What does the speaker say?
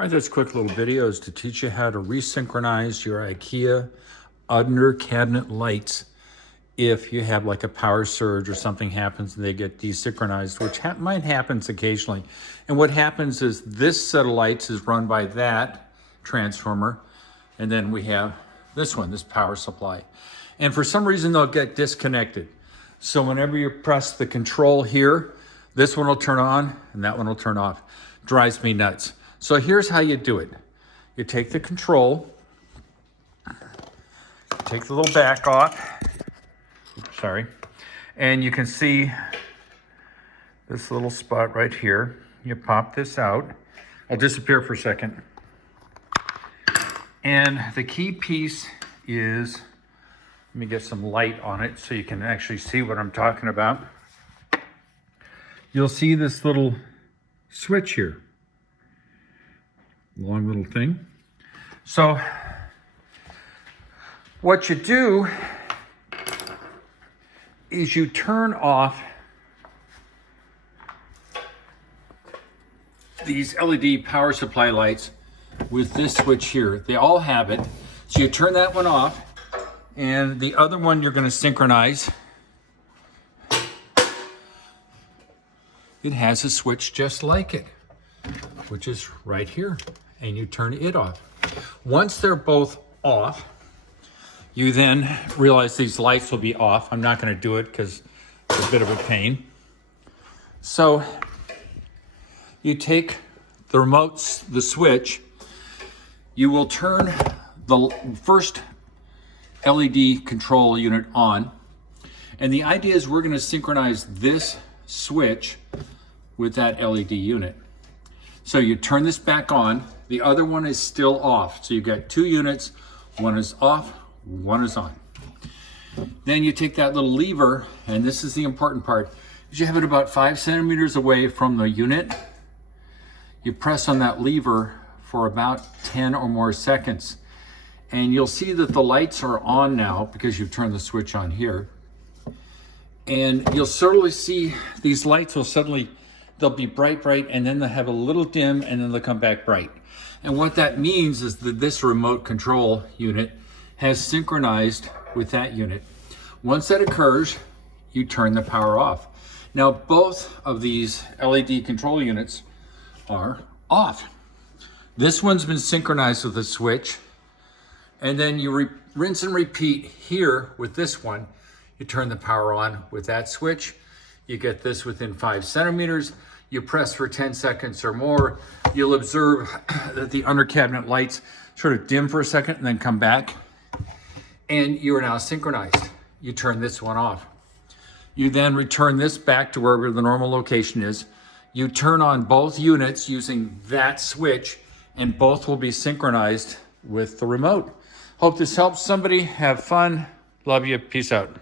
All right, this quick little video is to teach you how to resynchronize your IKEA under cabinet lights if you have like a power surge or something happens and they get desynchronized, which might happen occasionally. And what happens is this set of lights is run by that transformer, and then we have this one, this power supply. And for some reason they'll get disconnected. So whenever you press the control here, this one will turn on and that one will turn off. Drives me nuts. So here's how you do it. You take the control, take the little back off, sorry, and you can see this little spot right here. You pop this out. I'll disappear for a second. And the key piece is, let me get some light on it so you can actually see what I'm talking about. You'll see this little switch here. Long little thing. So what you do is you turn off these LED power supply lights with this switch here. They all have it. So you turn that one off, and the other one you're going to synchronize. It has a switch just like it, which is right here, and you turn it off. Once they're both off, you then realize these lights will be off. I'm not going to do it because it's a bit of a pain. So you take the remote, the switch, you will turn the first LED control unit on, and the idea is we're going to synchronize this switch with that LED unit. So you turn this back on, the other one is still off. So you've got two units, one is off, one is on. Then you take that little lever, and this is the important part, is you have it about 5 centimeters away from the unit. You press on that lever for about 10 or more seconds. And you'll see that the lights are on now because you've turned the switch on here. And you'll certainly see these lights will suddenly, they'll be bright, and then they'll have a little dim, and then they'll come back bright. And what that means is that this remote control unit has synchronized with that unit. Once that occurs, you turn the power off. Now, both of these LED control units are off. This one's been synchronized with a switch, and then you rinse and repeat here with this one. You turn the power on with that switch. You get this within 5 centimeters. You press for 10 seconds or more. You'll observe that the under cabinet lights sort of dim for a second and then come back. And you are now synchronized. You turn this one off. You then return this back to wherever the normal location is. You turn on both units using that switch, and both will be synchronized with the remote. Hope this helps somebody. Have fun. Love you. Peace out.